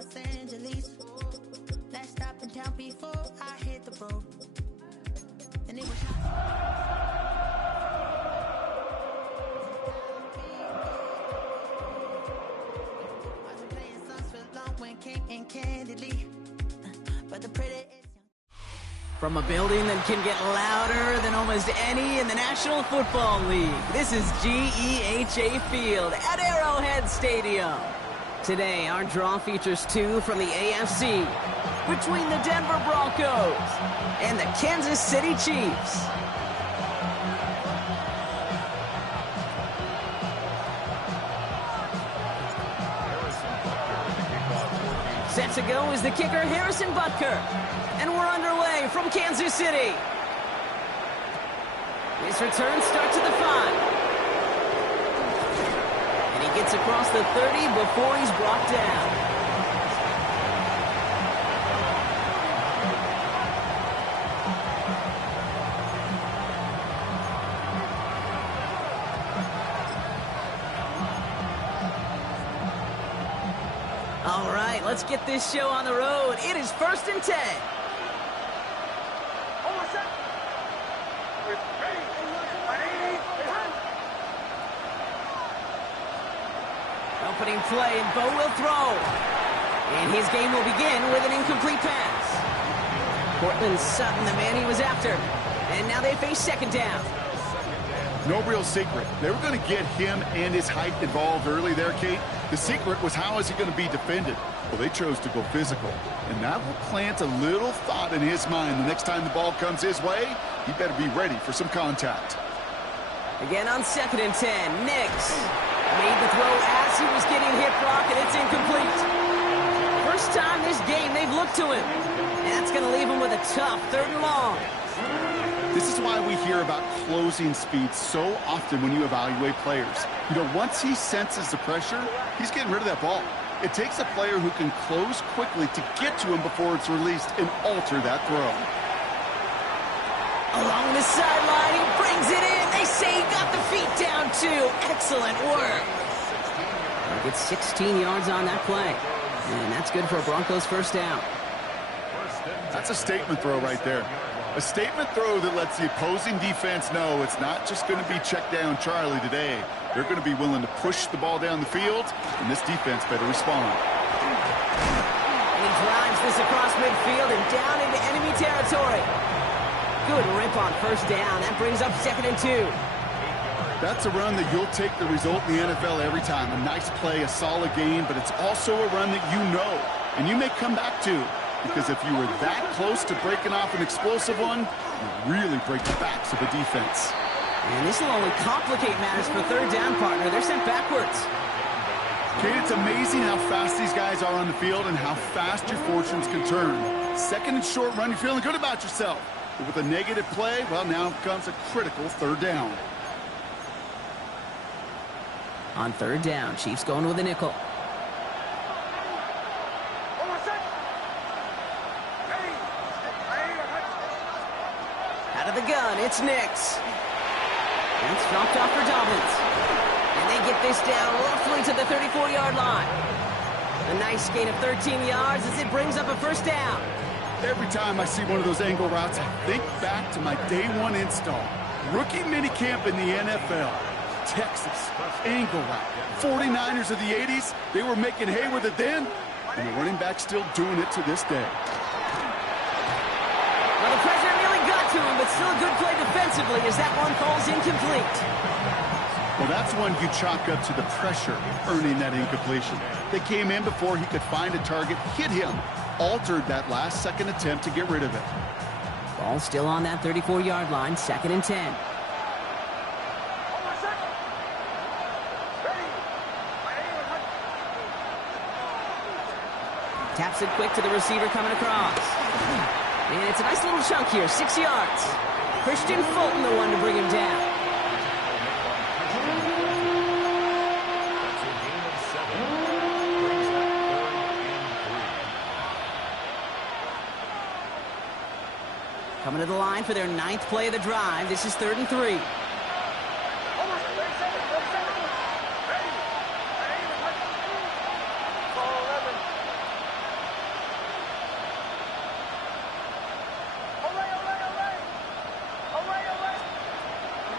Los Angeles. Let's stop in town before I hit the road. And it was wasn't playing songs for long when came in candidly. But the pretty is From a building that can get louder than almost any in the National Football League, this is GEHA Field at Arrowhead Stadium. Today, our draw features two from the AFC between the Denver Broncos and the Kansas City Chiefs. Set to go is the kicker, Harrison Butker. And we're underway from Kansas City. His return starts at the 5. And he gets across the 30 before he's brought down. All right, let's get this show on the road. It is 1st and 10. Opening play, and Bo will throw. And his game will begin with an incomplete pass. Cortland Sutton, the man he was after. And now they face 2nd down. No real secret. They were going to get him and his height involved early there, Kate. The secret was, how is he going to be defended? Well, they chose to go physical. And that will plant a little thought in his mind. The next time the ball comes his way, he better be ready for some contact. Again on 2nd and 10, Nix made the throw as he was getting hit, Brock, and it's incomplete. First time this game they've looked to him. And that's going to leave him with a tough 3rd and long. This is why we hear about closing speed so often when you evaluate players. You know, once he senses the pressure, he's getting rid of that ball. It takes a player who can close quickly to get to him before it's released and alter that throw. Along the sideline, he brings it in. They say he got the feet down, too. Excellent work. He gets 16 yards on that play. And that's good for a Broncos 1st down. That's a statement throw right there. A statement throw that lets the opposing defense know it's not just going to be check down Charlie today. They're going to be willing to push the ball down the field, and this defense better respond. And he drives this across midfield and down into enemy territory. Good rip on 1st down. That brings up 2nd and 2. That's a run that you'll take the result in the NFL every time. A nice play, a solid game, but it's also a run that you know, and you may come back to. Because if you were that close to breaking off an explosive one, you really break the backs of the defense. And this will only complicate matters for 3rd down, partner. They're sent backwards. Kate, it's amazing how fast these guys are on the field and how fast your fortunes can turn. 2nd and short run, you're feeling good about yourself. But with a negative play, well, now comes a critical 3rd down. On 3rd down, Chiefs going with a nickel. Out of the gun, it's Nix. And it's dropped off for Dobbins. And they get this down roughly to the 34-yard line. A nice gain of 13 yards as it brings up a 1st down. Every time I see one of those angle routes, I think back to my day 1 install. Rookie minicamp in the NFL. Texas, angle route. 49ers of the 80s, they were making hay with it then, and the running back's still doing it to this day. Well, the pressure nearly got to him, but still a good play defensively as that one falls incomplete. Well, that's one you chalk up to the pressure earning that incompletion. They came in before he could find a target, hit him, altered that last-second attempt to get rid of it. Ball still on that 34-yard line, 2nd and 10. Taps it quick to the receiver coming across. And it's a nice little chunk here, 6 yards. Christian Fulton, the one to bring him down. Coming to the line for their 9th play of the drive. This is 3rd and 3.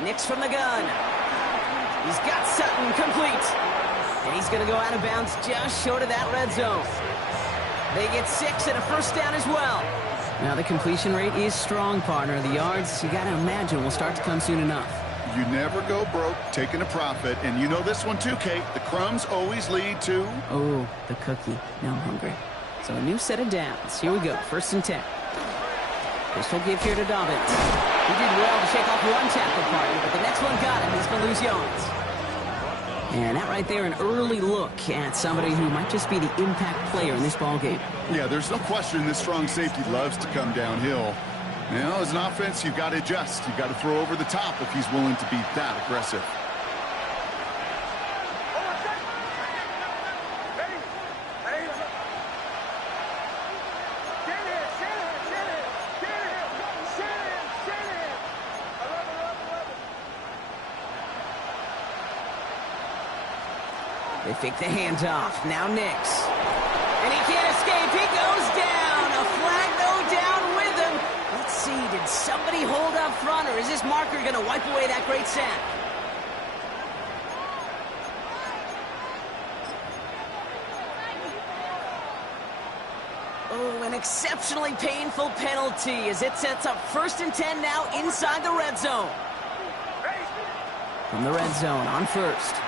Nix from the gun. He's got Sutton complete. And he's going to go out of bounds just short of that red zone. They get 6 and a first down as well. Now the completion rate is strong, partner. The yards, you got to imagine, will start to come soon enough. You never go broke taking a profit. And you know this one too, Kate. The crumbs always lead to... Oh, the cookie. Now I'm hungry. So a new set of downs. Here we go. 1st and 10. Pistol give here to Dobbins. He did well to shake off one tackle partner, but the next one got him. He's going to lose yards. And that right there, an early look at somebody who might just be the impact player in this ballgame. Yeah, there's no question this strong safety loves to come downhill. Now, as an offense, you've got to adjust. You've got to throw over the top if he's willing to be that aggressive. They fake the handoff. Now Nix. And he can't escape. He goes down. A flag, no down with him. Let's see. Did somebody hold up front, or is this marker going to wipe away that great sack? Oh, an exceptionally painful penalty as it sets up 1st and 10 now inside the red zone. From the red zone on 1st.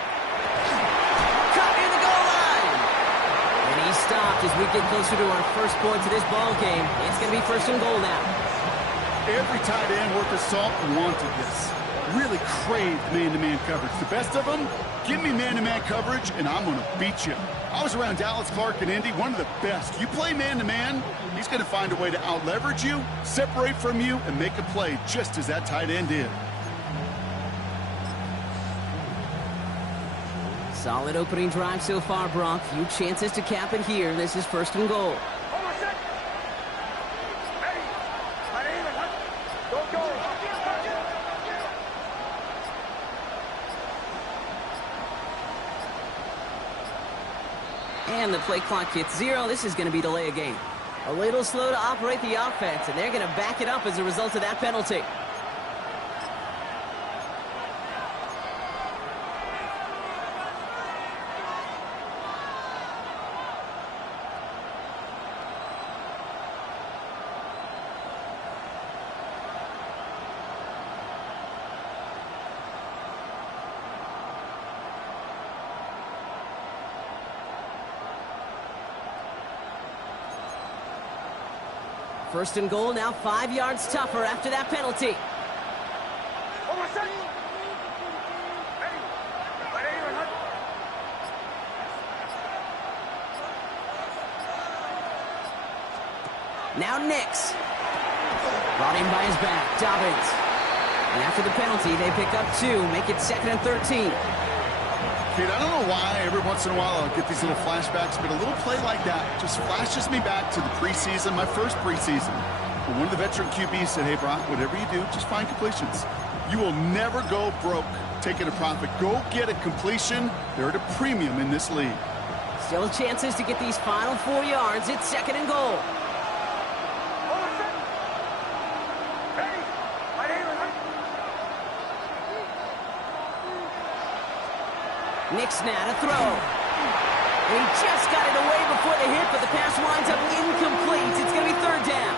Stopped as we get closer to our first points of this ball game. It's going to be 1st and goal now. Every tight end worth of salt wanted this. Really craved man-to-man coverage. The best of them, give me man-to-man coverage and I'm going to beat you. I was around Dallas Clark and Indy, one of the best. You play man-to-man, he's going to find a way to out-leverage you, separate from you, and make a play just as that tight end did. Solid opening drive so far, Brock. Few chances to cap it here. This is 1st and goal. And the play clock hits 0. This is going to be delay a game. A little slow to operate the offense, and they're going to back it up as a result of that penalty. First and goal, now 5 yards tougher after that penalty. Now Nix. Brought in by his back, Dobbins. And after the penalty, they pick up 2, make it 2nd and 13. Kid, I don't know why every once in a while I'll get these little flashbacks, but a little play like that just flashes me back to the preseason, my first preseason. When one of the veteran QBs said, hey, Brock, whatever you do, just find completions. You will never go broke taking a profit. Go get a completion. They're at a premium in this league. Still chances to get these final 4 yards. It's 2nd and goal. Nix now to throw. And he just got it away before the hit, but the pass winds up incomplete. It's going to be 3rd down.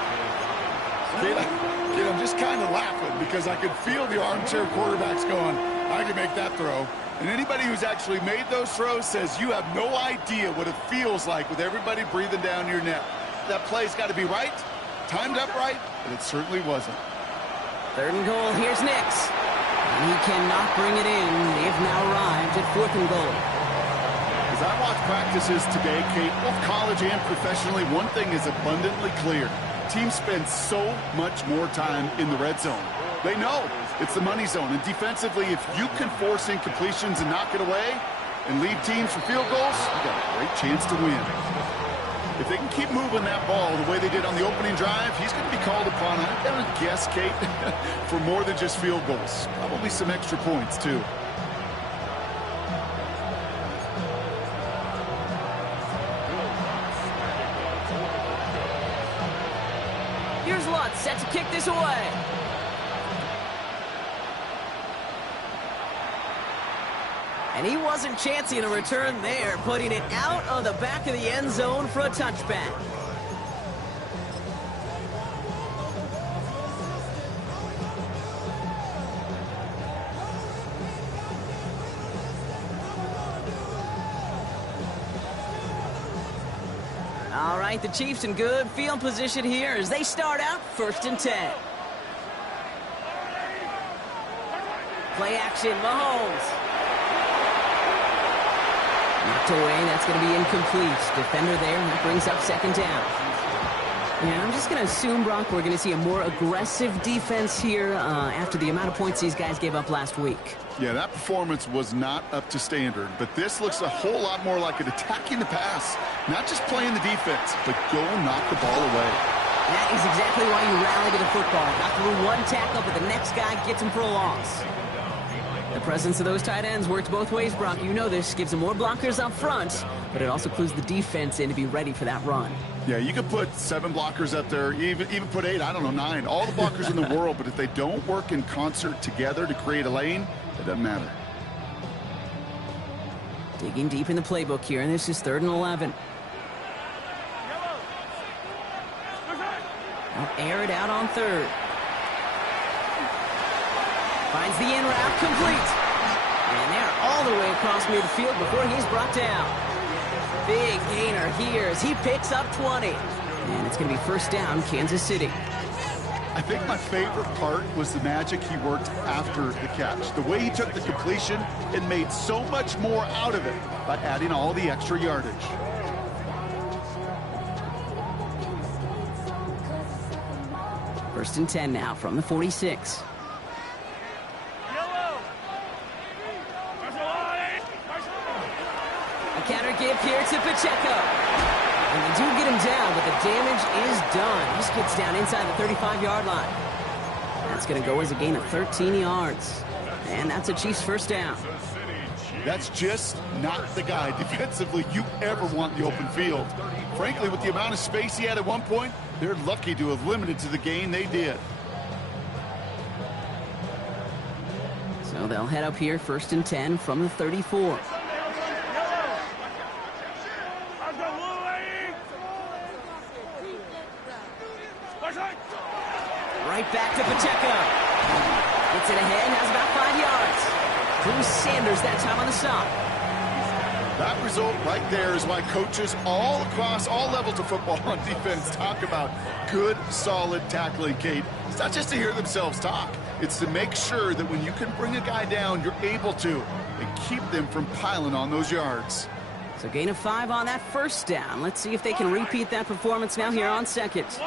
Kid, I'm just kind of laughing because I could feel the armchair quarterbacks going, I can make that throw. And anybody who's actually made those throws says you have no idea what it feels like with everybody breathing down your neck. That play's got to be right, timed up right, and it certainly wasn't. 3rd and goal. Here's Nix. And he cannot bring it in. They've now arrived at 4th and goal. As I watch practices today, Kate, both college and professionally, one thing is abundantly clear. Teams spend so much more time in the red zone. They know it's the money zone. And defensively, if you can force incompletions and knock it away and lead teams for field goals, you got a great chance to win. If they can keep moving that ball the way they did on the opening drive, he's going to be called upon, I'm going to guess, Kate, for more than just field goals. Probably some extra points, too. Here's Lutz set to kick this away. And he wasn't chancing a return there, putting it out of the back of the end zone for a touchback. All right, the Chiefs in good field position here as they start out 1st and 10. Play action, Mahomes. Knocked away, that's going to be incomplete. Defender there, and that brings up 2nd down. Yeah, I'm just going to assume, Brock, we're going to see a more aggressive defense here after the amount of points these guys gave up last week. Yeah, that performance was not up to standard, but this looks a whole lot more like it attacking the pass. Not just playing the defense, but go and knock the ball away. That is exactly why you rally to the football. Got through one tackle, but the next guy gets him for a loss. The presence of those tight ends works both ways, Brock. You know this. Gives them more blockers up front, but it also clues the defense in to be ready for that run. Yeah, you could put 7 blockers up there, even put 8, I don't know, 9. All the blockers in the world, but if they don't work in concert together to create a lane, it doesn't matter. Digging deep in the playbook here, and this is 3rd and 11. I'll air it out on 3rd. Finds the in route, complete. And they're all the way across midfield before he's brought down. Big gainer here as he picks up 20. And it's going to be 1st down, Kansas City. I think my favorite part was the magic he worked after the catch. The way he took the completion and made so much more out of it by adding all the extra yardage. First and 10 now from the 46. A counter give here to Pacheco. And they do get him down, but the damage is done. He gets down inside the 35-yard line. That's going to go as a gain of 13 yards. And that's a Chiefs 1st down. That's just not the guy defensively you ever want in the open field. Frankly, with the amount of space he had at one point, they're lucky to have limited to the gain they did. So they'll head up here 1st and 10 from the 34. Right back to Pacheco. Gets it ahead, has about 5 yards. Bruce Sanders that time on the stop. That result right there is why coaches all across all levels of football on defense talk about good, solid tackling, Kate. It's not just to hear themselves talk. It's to make sure that when you can bring a guy down, you're able to, and keep them from piling on those yards. So gain of 5 on that 1st down. Let's see if they can repeat that performance now here on 2nd.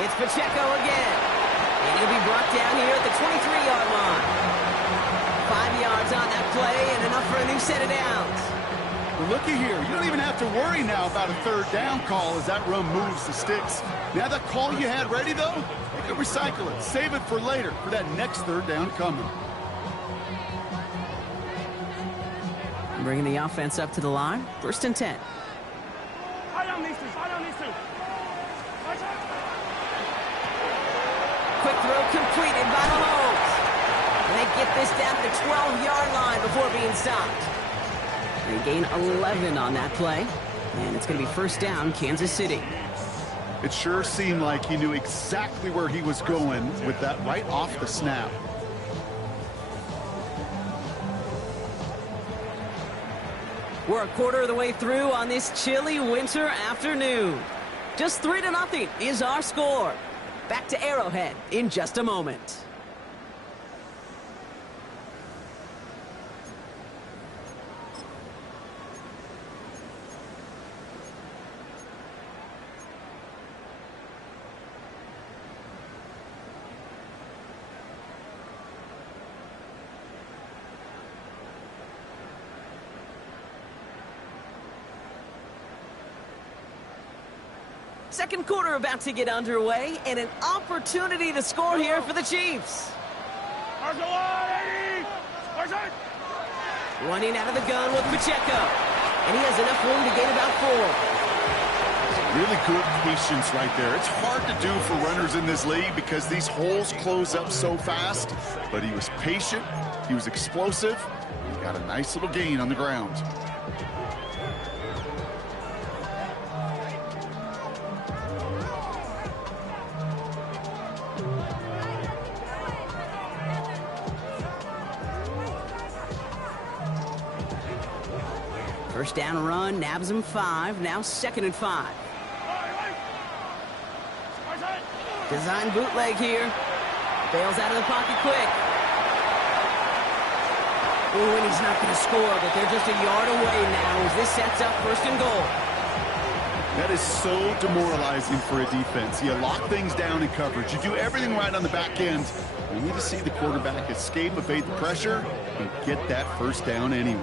It's Pacheco again. And he'll be brought down here at the 23-yard line. 5 yards on that play and enough for a new set of downs. Well, looky here. You don't even have to worry now about a 3rd down call as that run moves the sticks. Now that call you had ready, though, you can recycle it. Save it for later for that next 3rd down coming. Bringing the offense up to the line. 1st and 10. Quick throw completed by Mahomes. And they get this down to the 12-yard line before being stopped. They gain 11 on that play. And it's going to be 1st down, Kansas City. It sure seemed like he knew exactly where he was going with that right off the snap. We're a quarter of the way through on this chilly winter afternoon. Just 3-0 is our score. Back to Arrowhead in just a moment. Second quarter about to get underway, and an opportunity to score here for the Chiefs. Running out of the gun with Pacheco, and he has enough room to gain about 4. Really good patience right there. It's hard to do for runners in this league because these holes close up so fast. But he was patient. He was explosive. He got a nice little gain on the ground. First down run, nabs him 5. Now 2nd and 5. Design bootleg here. Bails out of the pocket quick. Ooh, and he's not going to score, but they're just a yard away now as this sets up 1st and goal. That is so demoralizing for a defense. You lock things down in coverage. You do everything right on the back end. You need to see the quarterback escape, evade the pressure, and get that 1st down anyway.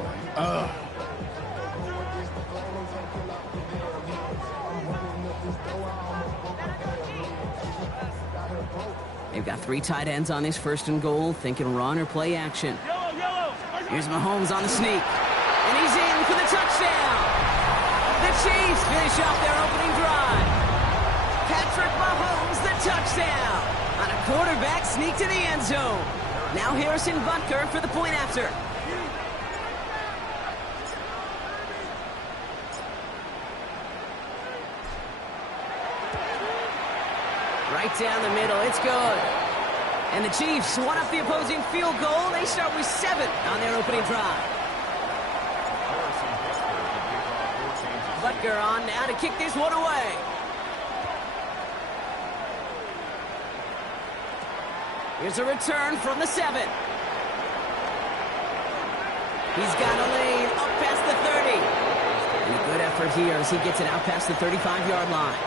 They've got 3 tight ends on this 1st and goal, thinking run or play action. Here's Mahomes on the sneak. And he's in for the touchdown. The Chiefs finish off their opening drive. Patrick Mahomes, the touchdown. On a quarterback sneak to the end zone. Now Harrison Butker for the point after. Right down the middle, it's good. And the Chiefs one up the opposing field goal. They start with 7 on their opening drive. Butker on now to kick this one away. Here's a return from the 7. He's got a lane up past the 30. And a good effort here as he gets it out past the 35-yard line.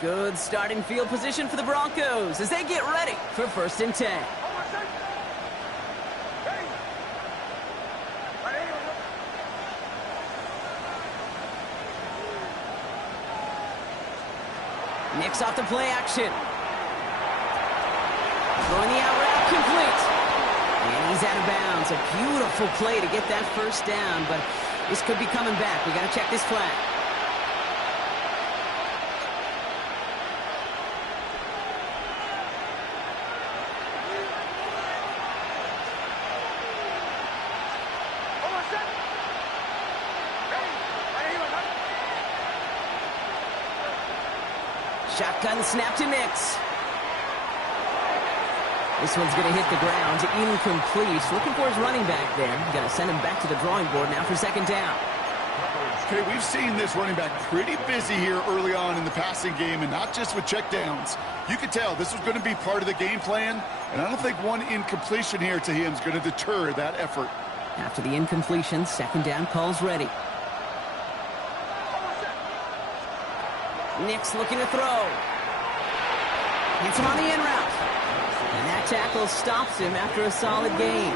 Good starting field position for the Broncos as they get ready for 1st and 10. Nicks off the play action. Throwing the out route complete. And he's out of bounds. A beautiful play to get that 1st down, but this could be coming back. We got to check this flag. Shotgun snap to Nicks. This one's going to hit the ground. Incomplete. Looking for his running back there. Got to send him back to the drawing board now for 2nd down. Okay, we've seen this running back pretty busy here early on in the passing game, and not just with checkdowns. You could tell this was going to be part of the game plan, and I don't think one incompletion here to him is going to deter that effort. After the incompletion, 2nd down calls ready. Nicks looking to throw. Hits him on the in route. And that tackle stops him after a solid gain.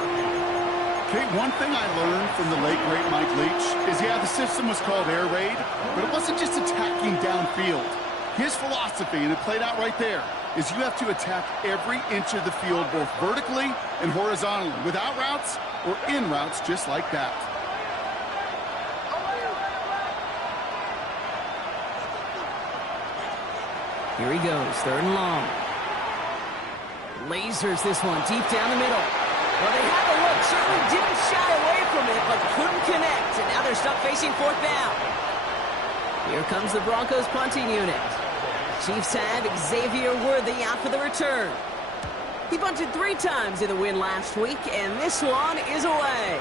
Okay, one thing I learned from the late, great Mike Leach is, yeah, the system was called air raid, but it wasn't just attacking downfield. His philosophy, and it played out right there, is you have to attack every inch of the field, both vertically and horizontally, without routes or in routes just like that. Here he goes, 3rd and long. Lasers this one deep down the middle. Well, they had the look, certainly didn't shy away from it, but couldn't connect. And now they're stuck facing 4th down. Here comes the Broncos punting unit. Chiefs have Xavier Worthy out for the return. He bunted 3 times in the win last week, and this one is away.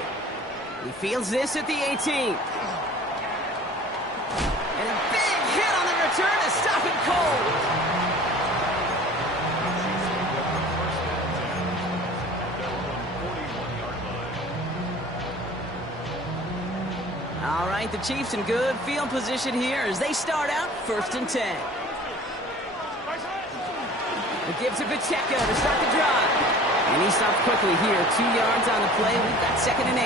He fields this at the 18. And a big hit on the return to stop it cold. All right, the Chiefs in good field position here as they start out 1st and 10. It gives to Pacheco to start the drive. And he stopped quickly here. 2 yards on the play. We've got 2nd and 8.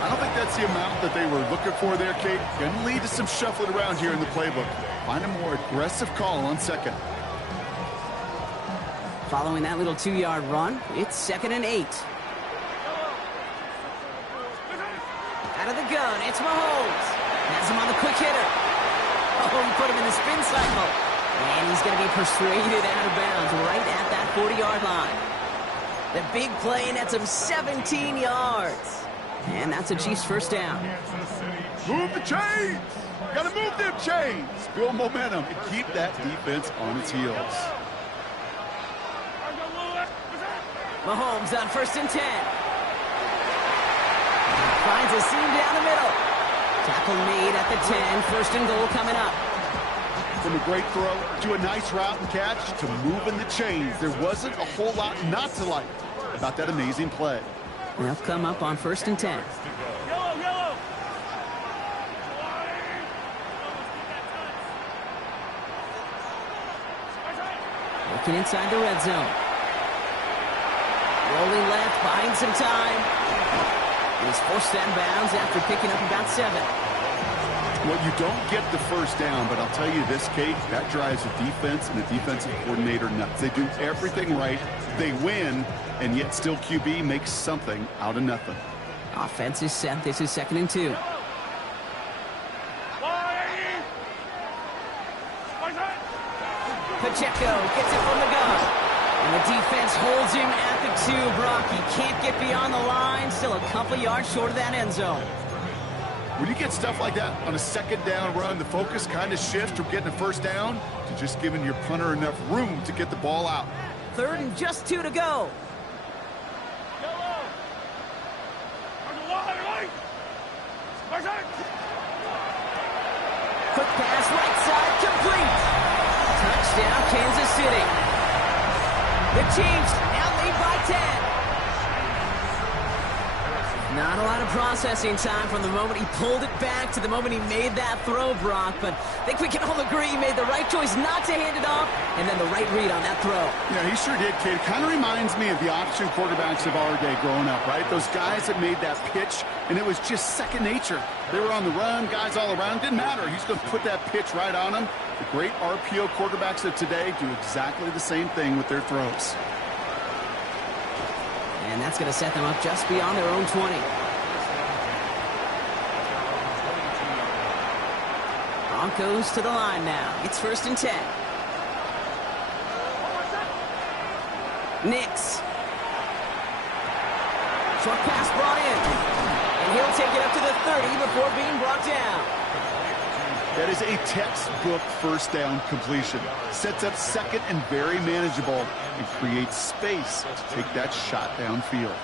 I don't think that's the amount that they were looking for there, Kate. Going to lead to some shuffling around here in the playbook. Find a more aggressive call on 2nd. Following that little 2-yard run, it's 2nd and 8. Out of the gun, it's Mahomes. Has him on the quick hitter. Oh, he put him in the spin cycle. And he's going to be persuaded out of bounds right at that 40-yard line. The big play nets him 17 yards. And that's a Chiefs first down. Move the chains! Got to move them chains! Build momentum and keep that defense on its heels. Mahomes on 1st and 10. Finds a seam down the middle. Tackle made at the 10. 1st and goal coming up. From a great throw to a nice route and catch to moving the chains, there wasn't a whole lot not to like about that amazing play. They'll come up on 1st and 10. Looking inside the red zone. Rolling left, buying some time. He's forced out of bounds after picking up about 7. Well, you don't get the first down, but I'll tell you this, Kate, that drives the defense and the defensive coordinator nuts. They do everything right. They win, and yet still QB makes something out of nothing. Offense is set. This is 2nd and 2. Pacheco gets it from the gun. And the defense holds him at the 2. Brock, he can't get beyond the line. Still a couple yards short of that end zone. When you get stuff like that on a 2nd down run, the focus kind of shifts from getting a first down to just giving your punter enough room to get the ball out. 3rd and just 2 to go. Quick pass, right side, complete. Touchdown, Kansas City. The Chiefs now lead by 10. Not a lot of processing time from the moment he pulled it back to the moment he made that throw, Brock. But I think we can all agree he made the right choice not to hand it off, and then the right read on that throw. Yeah, he sure did, kid. Kind of reminds me of the option quarterbacks of our day growing up, right? Those guys that made that pitch, and it was just second nature. They were on the run, guys all around. Didn't matter. He's going to put that pitch right on them. The great RPO quarterbacks of today do exactly the same thing with their throws. And that's going to set them up just beyond their own 20. Broncos to the line now. It's 1st and 10. Nix. Short pass brought in. And he'll take it up to the 30 before being brought down. That is a textbook first down completion. Sets up 2nd and very manageable and creates space to take that shot downfield.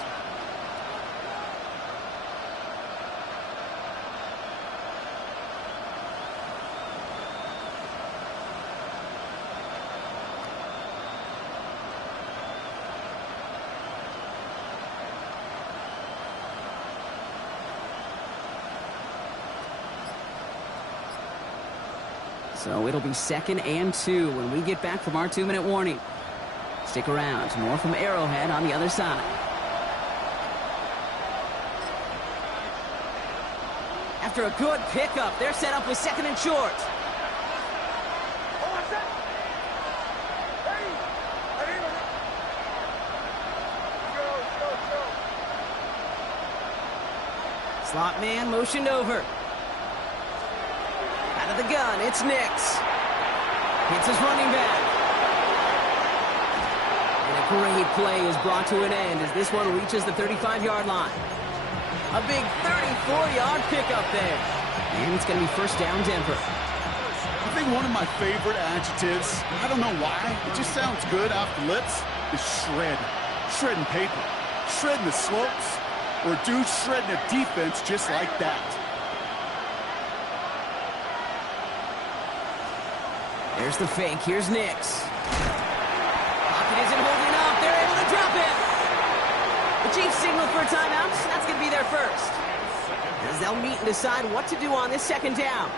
So it'll be 2nd and 2 when we get back from our 2-minute warning. Stick around. More from Arrowhead on the other side. After a good pickup, they're set up with 2nd and short. Slot man motioned over. Out of the gun, it's Nix. Hits his running back. And a great play is brought to an end as this one reaches the 35-yard line. A big 34-yard pickup there. And it's going to be 1st down, Denver. I think one of my favorite adjectives, I don't know why, it just sounds good off the lips, is shred. Shredding paper. Shredding the slopes. Or a dude shredding a defense just like that. There's the fake. Here's Nix. Pocket isn't holding up. They're able to drop it. The Chiefs signal for a timeout. That's going to be their first. As they'll meet and decide what to do on this 2nd down.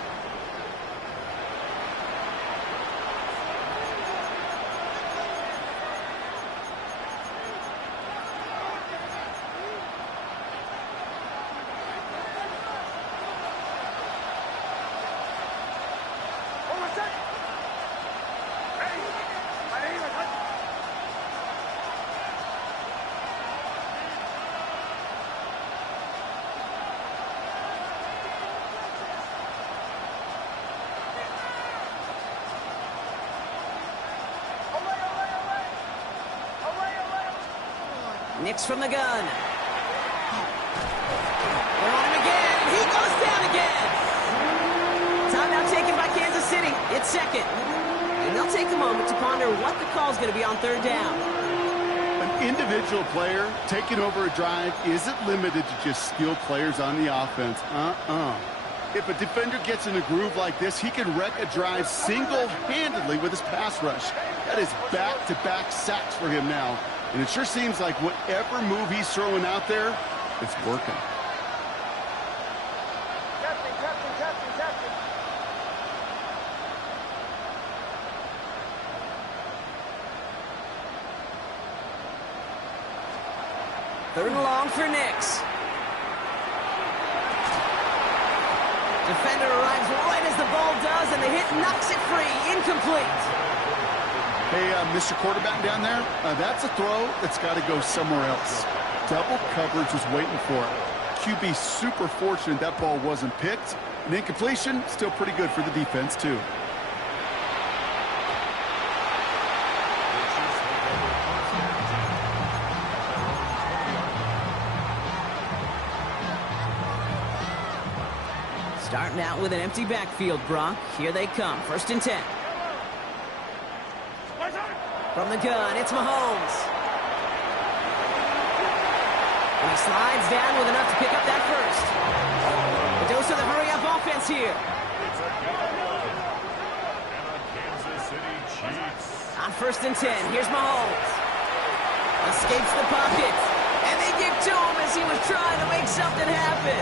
Nix from the gun. They're on him again, and he goes down again. Timeout taken by Kansas City. It's second. And they'll take a moment to ponder what the call is going to be on third down. An individual player taking over a drive isn't limited to just skilled players on the offense. If a defender gets in a groove like this, he can wreck a drive single-handedly with his pass rush. That is back-to-back sacks for him now. And it sure seems like whatever move he's throwing out there, it's working. Third and long for Nix. Defender arrives right as the ball does, and the hit knocks it free. Incomplete. Hey, Mr. Quarterback down there, that's a throw that's got to go somewhere else. Double coverage was waiting for it. QB super fortunate that ball wasn't picked. And incompletion, still pretty good for the defense, too. Starting out with an empty backfield, Gronk. Here they come. First and 10. From the gun, it's Mahomes. And he slides down with enough to pick up that first. The dose of the hurry-up offense here. On first and 10, here's Mahomes. Escapes the pocket. And they give to him as he was trying to make something happen.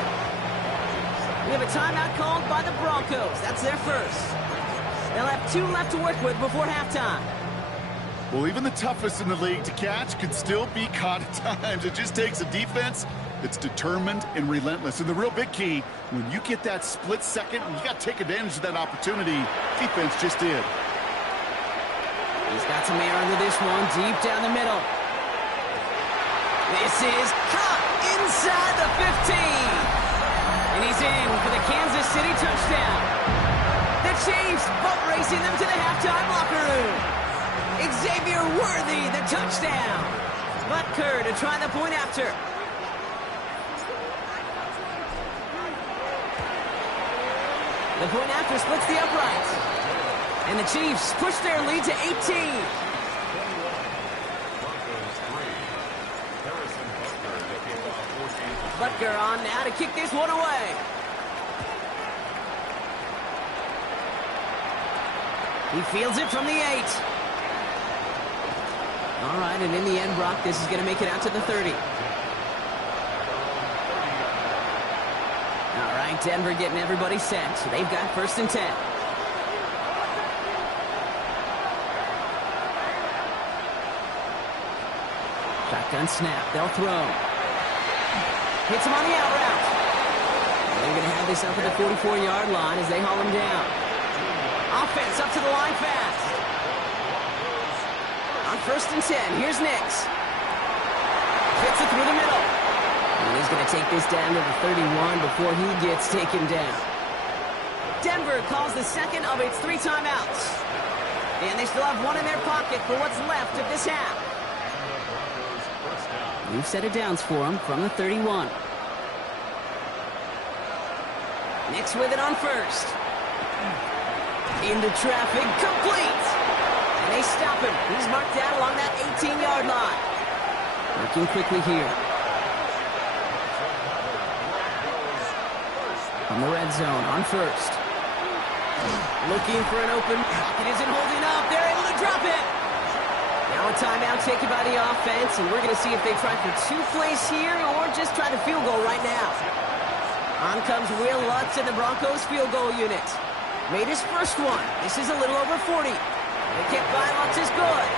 We have a timeout called by the Broncos. That's their first. They'll have 2 left to work with before halftime. Well, even the toughest in the league to catch could still be caught at times. It just takes a defense that's determined and relentless. And the real big key, when you get that split second, you got to take advantage of that opportunity. Defense just did. He's got some air under this one, deep down the middle. This is caught inside the 15. And he's in for the Kansas City touchdown. The Chiefs boat racing them to the halftime locker room. Xavier Worthy, the touchdown. Butker to try the point after. The point after splits the uprights. And the Chiefs push their lead to 18. Butker on now to kick this one away. He fields it from the 8. All right, and in the end, Brock, this is going to make it out to the 30. All right, Denver getting everybody set. So they've got first and 10. Shotgun snap. They'll throw. Hits him on the out route. They're going to have this up at the 44-yard line as they haul him down. Offense up to the line fast. On first and 10, here's Nix. Fits it through the middle. And he's going to take this down to the 31 before he gets taken down. Denver calls the second of its 3 timeouts. And they still have 1 in their pocket for what's left of this half. New set of downs for him from the 31. Nix with it on first. Into traffic, complete. And they stop him. He's marked down along that 18-yard line. Working quickly here. From the red zone on first. Looking for an open. It isn't holding up. They're able to drop it. Now a timeout taken by the offense, and we're going to see if they try for 2 plays here or just try the field goal right now. On comes Will Lutz in the Broncos field goal unit. Made his first one. This is a little over 40. The kick by Lutz is good.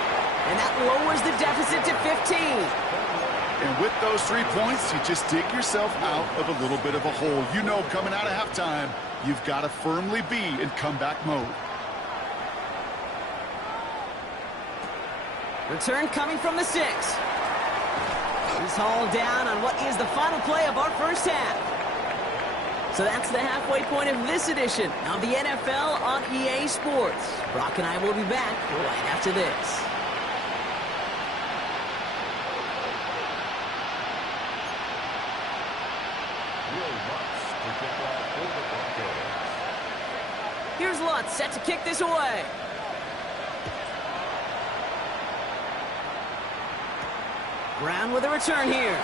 And that lowers the deficit to 15. And with those 3 points, you just dig yourself out of a little bit of a hole. You know, coming out of halftime, you've got to firmly be in comeback mode. Return coming from the 6. He's hauled down on what is the final play of our first half. So that's the halfway point of this edition of the NFL on EA Sports. Brock and I will be back right after this. Here's Lutz set to kick this away. Brown with a return here.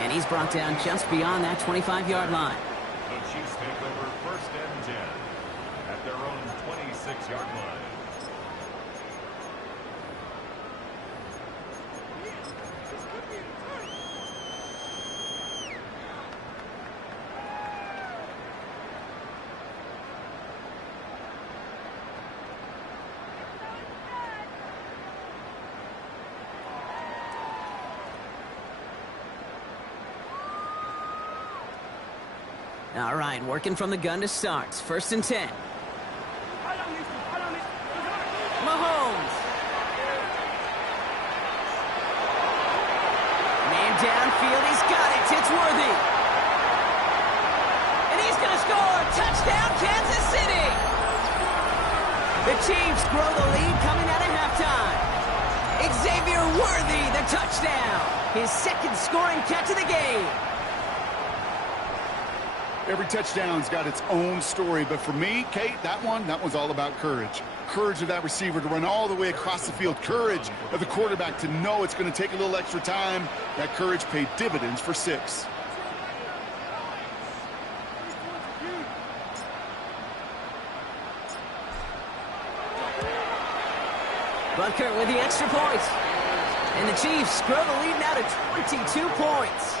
And he's brought down just beyond that 25-yard line. The Chiefs take over 1st and 10 at their own 26-yard line. All right, working from the gun to start. 1st and 10. Mahomes. Man downfield, he's got it. It's Worthy. And he's going to score. Touchdown, Kansas City. The Chiefs grow the lead coming out of halftime. Xavier Worthy, the touchdown. His 2nd scoring catch of the game. Every touchdown's got its own story, but for me, Kate, that one's all about courage. Courage of that receiver to run all the way across the field. Courage of the quarterback to know it's going to take a little extra time. That courage paid dividends for 6. Butker with the extra point. And the Chiefs grow the lead now to 22 points.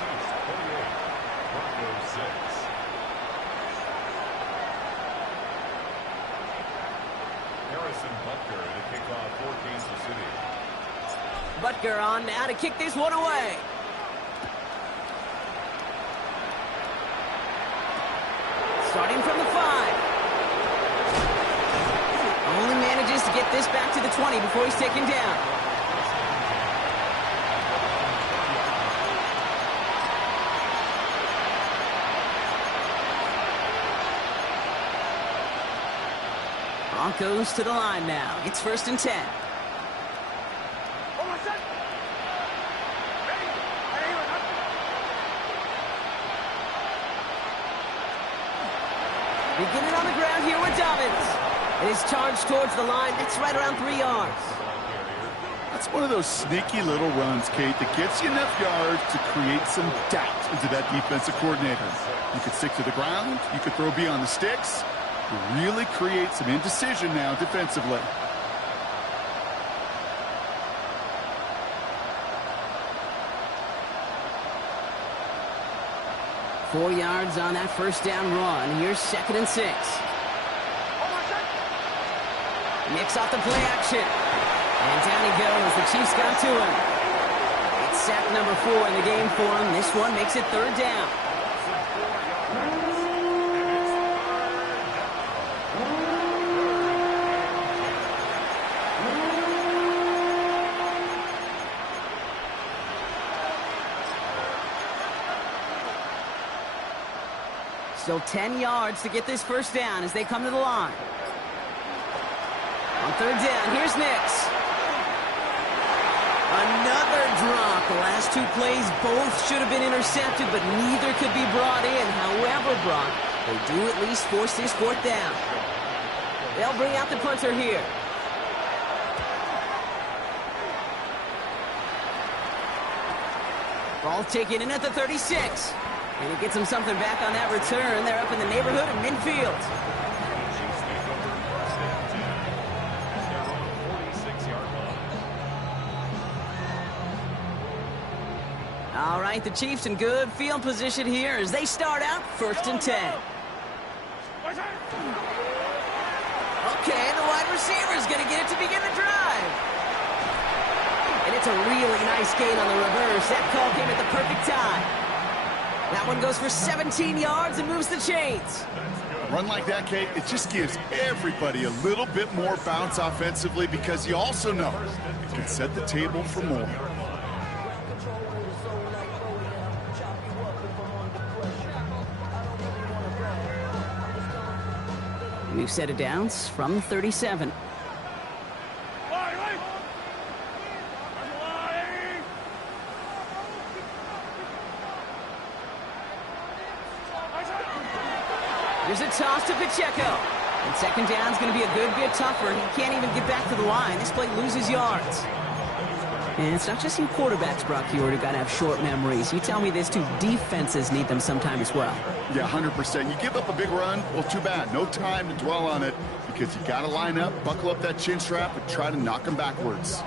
Broncos 6. Butker to kick off for Kansas City. Butker on now to kick this one away. Starting from the 5. Only manages to get this back to the 20 before he's taken down. Broncos to the line now. It's 1st and 10. Beginning on the ground here with Dobbins. It is charged towards the line. That's right around 3 yards. That's one of those sneaky little runs, Kate, that gets you enough yards to create some doubt into that defensive coordinator. You could stick to the ground. You could throw beyond the sticks. Really create some indecision now defensively. Four yards on that 1st down run. Here's 2nd and 6. Mix off the play action. And down he goes. The Chiefs got to him. It's sack number 4 in the game for him. This one makes it 3rd down. Still 10 yards to get this 1st down as they come to the line. On 3rd down, here's Nix. Another drop. The last 2 plays both should have been intercepted, but neither could be brought in. However, Brock, they do at least force this 4th down. They'll bring out the punter here. Ball taken in at the 36. And he gets him something back on that return. They're up in the neighborhood of midfield. All right, the Chiefs in good field position here as they start out 1st and 10. Okay, the wide receiver's going to get it to begin the drive. And it's a really nice gain on the reverse. That call came at the perfect time. That one goes for 17 yards and moves the chains. A run like that, Kate, it just gives everybody a little bit more bounce offensively because you also know it can set the table for more. New set of downs from 37. Here's a toss to Pacheco. And second down's going to be a good bit tougher. He can't even get back to the line. This play loses yards. And it's not just you quarterbacks, Brock Huard, who got to have short memories. You tell me this too, defenses need them sometime as well. Yeah, 100%. You give up a big run, well, too bad. No time to dwell on it because you got to line up, buckle up that chin strap, and try to knock them backwards.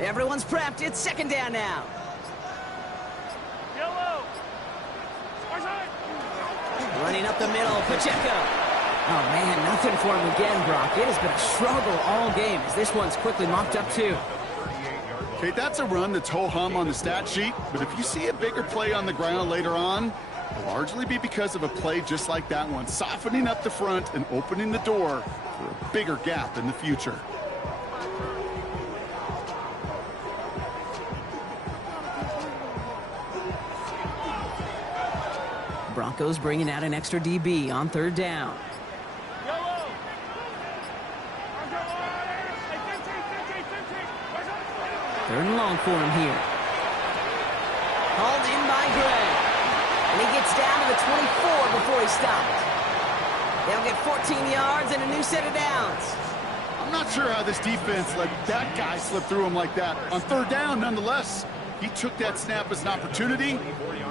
Everyone's prepped. It's second down now. Running up the middle, Pacheco. Oh, man, nothing for him again, Brock. It has been a struggle all game as this one's quickly mopped up, too. Okay, that's a run that's ho-hum on the stat sheet, but if you see a bigger play on the ground later on, it'll largely be because of a play just like that one, softening up the front and opening the door for a bigger gap in the future. Broncos bringing out an extra DB on third down. Third and long for him here. Hauled in by Gray. And he gets down to the 24 before he stopped. They'll get 14 yards and a new set of downs. I'm not sure how this defense let that guy slip through him like that. On third down, nonetheless, he took that snap as an opportunity.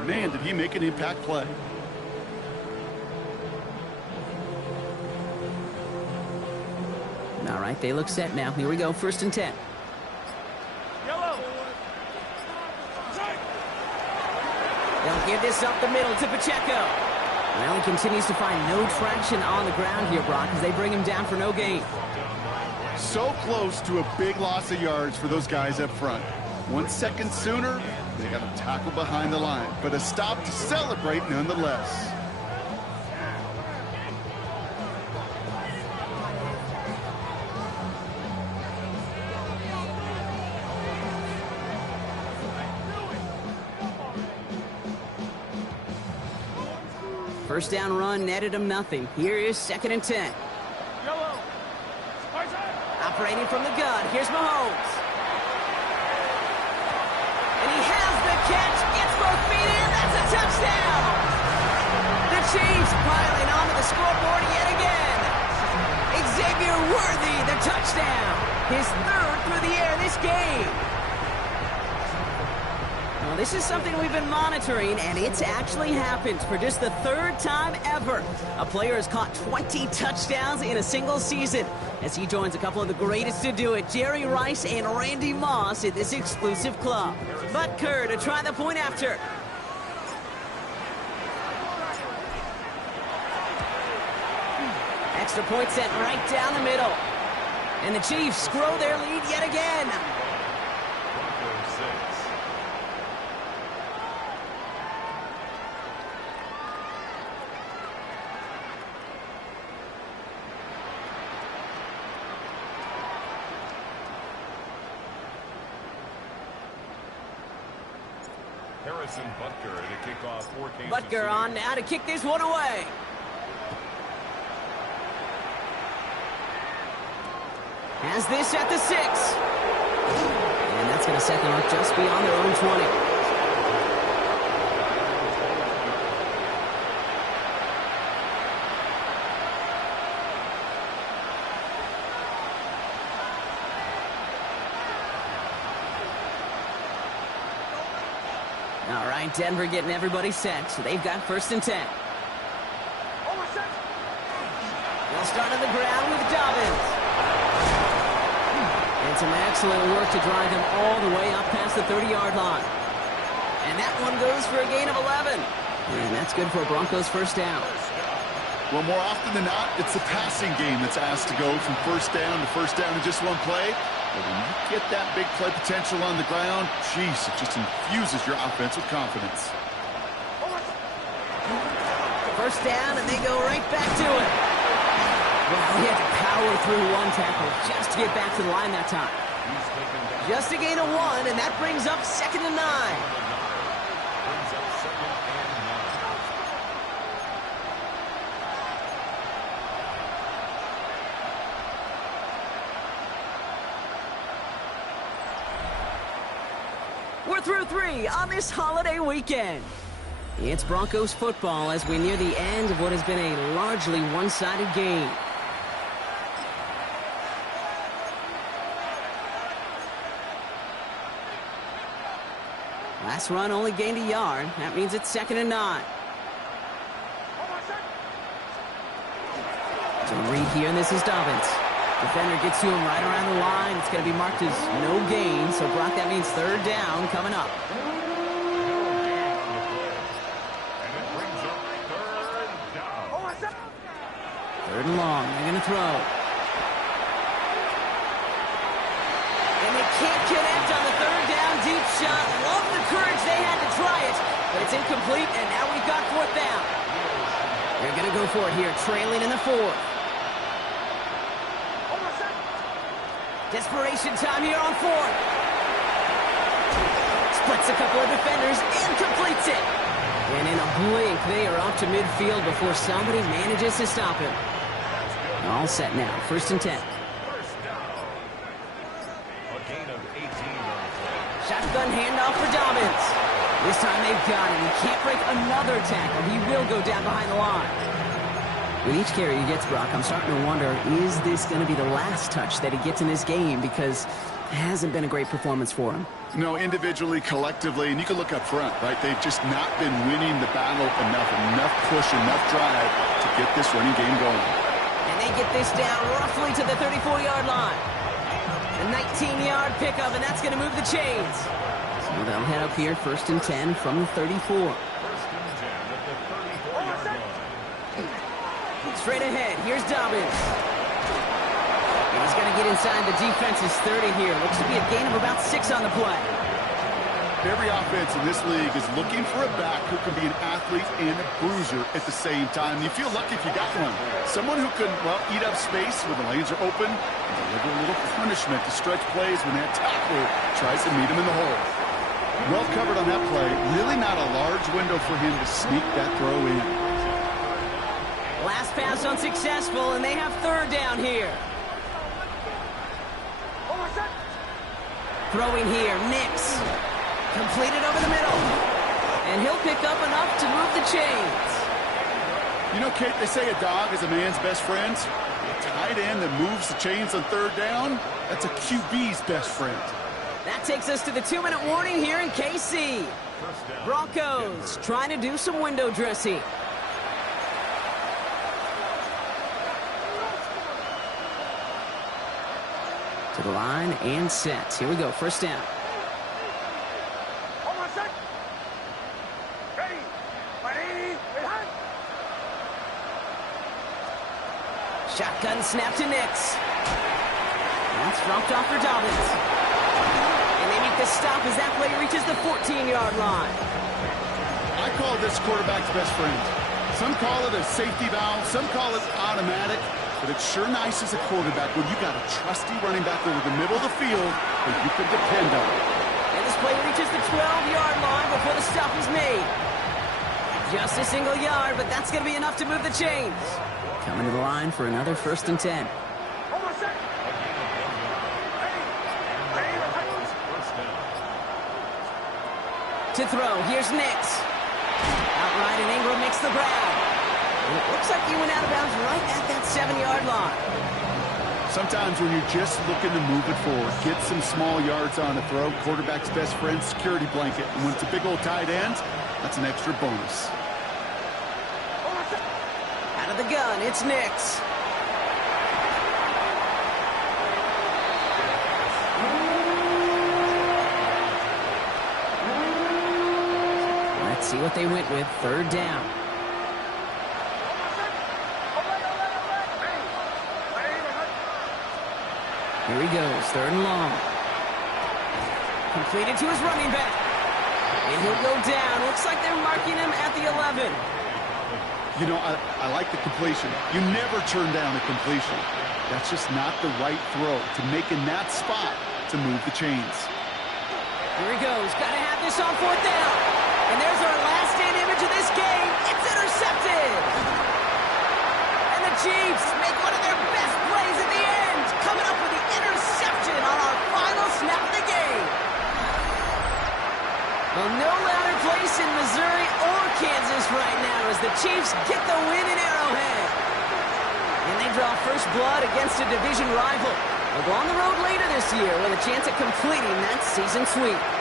Man, did he make an impact play. All right, they look set now. Here we go, 1st and 10. They'll give this up the middle to Pacheco. Well, he continues to find no traction on the ground here, Brock, as they bring him down for no gain. So close to a big loss of yards for those guys up front. 1 second sooner, they got to tackle behind the line, but a stop to celebrate nonetheless. First down run netted him nothing. Here is 2nd and 10. Operating from the gun. Here's Mahomes. And he has the catch. Gets both feet in. That's a touchdown. The Chiefs piling onto the scoreboard yet again. Xavier Worthy, the touchdown. His 3rd through the air this game. Well, this is something we've been monitoring, and it's actually happened for just the 3rd time ever. A player has caught 20 touchdowns in a single season as he joins a couple of the greatest to do it, Jerry Rice and Randy Moss, in this exclusive club. Butker to try the point after. Extra point sent right down the middle. And the Chiefs grow their lead yet again. Butker on now to kick this one away. Has this at the 6. And that's going to set them up just beyond their own 20. All right, Denver getting everybody set. So they've got 1st and 10. They'll start on the ground with Dobbins. And some excellent work to drive him all the way up past the 30-yard line. And that one goes for a gain of 11. And that's good for a Broncos 1st down. Well, more often than not, it's the passing game that's asked to go from 1st down to 1st down in just one play. But when you get that big play potential on the ground, geez, it just infuses your offense with confidence. 1st down, and they go right back to it. Well, he had to power through one tackle just to get back to the line that time. Just a gain of 1, and that brings up 2nd and 9. We're through 3 on this holiday weekend. It's Broncos football as we near the end of what has been a largely one-sided game. Last run only gained a yard. That means it's 2nd and 9. So read here, and this is Dobbins. Defender gets to him right around the line. It's going to be marked as no gain. So, Brock, that means 3rd down coming up. Third and long. They're going to throw. And they can't connect on the 3rd down deep shot. Love the courage they had to try it. But it's incomplete, and now we've got 4th down. They're going to go for it here, trailing in the 4th. Desperation time here on 4th. Splits a couple of defenders and completes it. And in a blink, they are up to midfield before somebody manages to stop him. All set now. 1st and 10. Shotgun handoff for Dobbins. This time they've got him. He can't break another tackle. He will go down behind the line. With each carry he gets, Brock, I'm starting to wonder, is this going to be the last touch that he gets in this game? Because it hasn't been a great performance for him. No, individually, collectively, and you can look up front, right? They've just not been winning the battle enough push, enough drive to get this running game going. And they get this down roughly to the 34-yard line. A 19-yard pickup, and that's going to move the chains. So they'll head up here, 1st and 10 from the 34. Straight ahead, here's Dobbins. And he's going to get inside the defense's 30 here. Looks to be a gain of about 6 on the play. Every offense in this league is looking for a back who can be an athlete and a bruiser at the same time. You feel lucky if you got one. Someone who can, well, eat up space when the lanes are open and deliver a little punishment to stretch plays when that tackler tries to meet him in the hole. Well covered on that play. Really not a large window for him to sneak that throw in. Last pass unsuccessful, and they have 3rd down here. Throwing here, Nix. Completed over the middle. And he'll pick up enough to move the chains. You know, Kate, they say a dog is a man's best friend. A tight end that moves the chains on 3rd down, that's a QB's best friend. That takes us to the 2-minute warning here in KC. Broncos trying to do some window dressing. To the line and set. Here we go, 1st down. Shotgun snap to Nix. That's dropped off for Dobbins. And they make the stop as that play reaches the 14-yard line. I call this quarterback's best friend. Some call it a safety valve, some call it automatic, but it's sure nice as a quarterback when you got a trusty running back over the middle of the field that you can depend on. And this play reaches the 12-yard line before the stop is made. Just a single yard, but that's going to be enough to move the chains. Coming to the line for another 1st and 10. To throw, here's Nix. Outright, and Ingram makes the grab. And it looks like he went out of bounds right at that 7-yard line. Sometimes when you're just looking to move it forward, get some small yards on a throw, quarterback's best friend, security blanket. And when it's a big old tight end, that's an extra bonus. Out of the gun, it's Nix. Let's see what they went with. 3rd down. Here he goes, 3rd and long. Completed to his running back. And he'll go down. Looks like they're marking him at the 11. You know, I like the completion. You never turn down a completion. That's just not the right throw to make in that spot to move the chains. Here he goes. Got to have this on 4th down. And there's our last stand image of this game. It's intercepted. And the Chiefs make one of their best plays at the end, coming up with the interception on our final snap of the game. as the Chiefs get the win in Arrowhead. And they draw first blood against a division rival. They'll go on the road later this year with a chance at completing that season sweep.